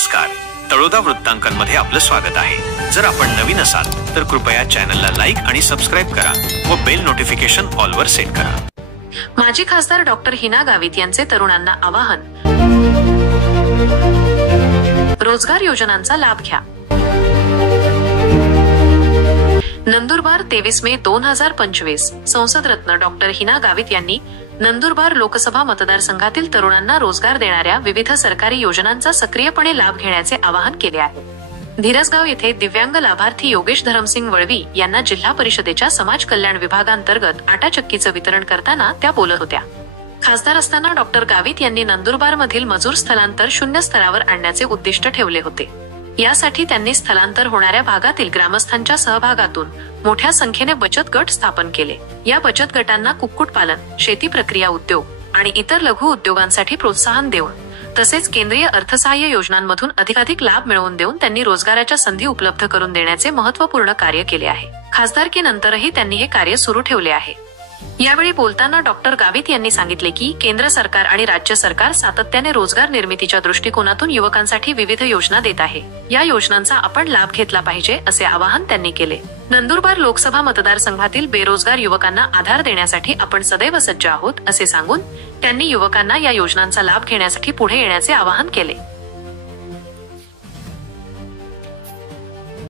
नमस्कार, तळोदा वृत्तांकनमध्ये आपलं स्वागत आहे। जर आपण नवीन असाल तर कृपया चॅनलला लाईक आणि सबस्क्राइब करा व बेल नोटिफिकेशन ऑल वर सेट करा। माजी खासदार डॉक्टर हिना गावित यांचे तरुणांना आवाहन, रोजगार योजनांचा लाभ घ्या। नंदुरबार 23 मे 2025 संसदरत्न डॉक्टर हिना गावित यांनी नंदुरबार लोकसभा मतदारसंघातील तरुणांना रोजगार देणाऱ्या विविध सरकारी योजनांचा सक्रियपणे लाभ घेण्याचे आवाहन केले आहे। धीरजगाव येथे दिव्यांग लाभार्थी योगेश धरमसिंग वळवी यांना जिल्हा परिषदेच्या समाज कल्याण विभागांतर्गत आटा चक्कीचं वितरण करताना त्या बोलत होत्या। खासदार असताना डॉक्टर गावित यांनी नंदुरबार मधील मजूर स्थलांतर 0 स्तरावर आणण्याचे उद्दिष्ट ठेवले होते। यासाठी त्यांनी स्थलांतर होणाऱ्या भागातील ग्रामस्थांच्या सहभागातून मोठ्या संख्येने बचत गट स्थापन केले। या बचत गटांना कुक्कुटपालन, शेती प्रक्रिया उद्योग आणि इतर लघु उद्योगांसाठी प्रोत्साहन देऊन तसेच केंद्रीय अर्थसहाय्य योजनांमधून अधिकाधिक लाभ मिळवून देऊन त्यांनी रोजगाराच्या संधी उपलब्ध करून देण्याचे महत्त्वपूर्ण कार्य केले आहे। खासदारकीनंतरही त्यांनी हे कार्य सुरू ठेवले आहे। यावेळी बोलताना डॉक्टर गावित यांनी सांगितले की केंद्र सरकार आणि राज्य सरकार सातत्याने रोजगार निर्मितीच्या दृष्टिकोनातून युवकांसाठी विविध योजना देत आहे। या योजनांचा आपण लाभ घेतला पाहिजे असे आवाहन त्यांनी केले। नंदुरबार लोकसभा मतदारसंघातील बेरोजगार युवकांना आधार देण्यासाठी आपण सदैव सज्ज आहोत असे सांगून त्यांनी युवकांना या योजनांचा लाभ घेण्यासाठी पुढे येण्याचे आवाहन केले।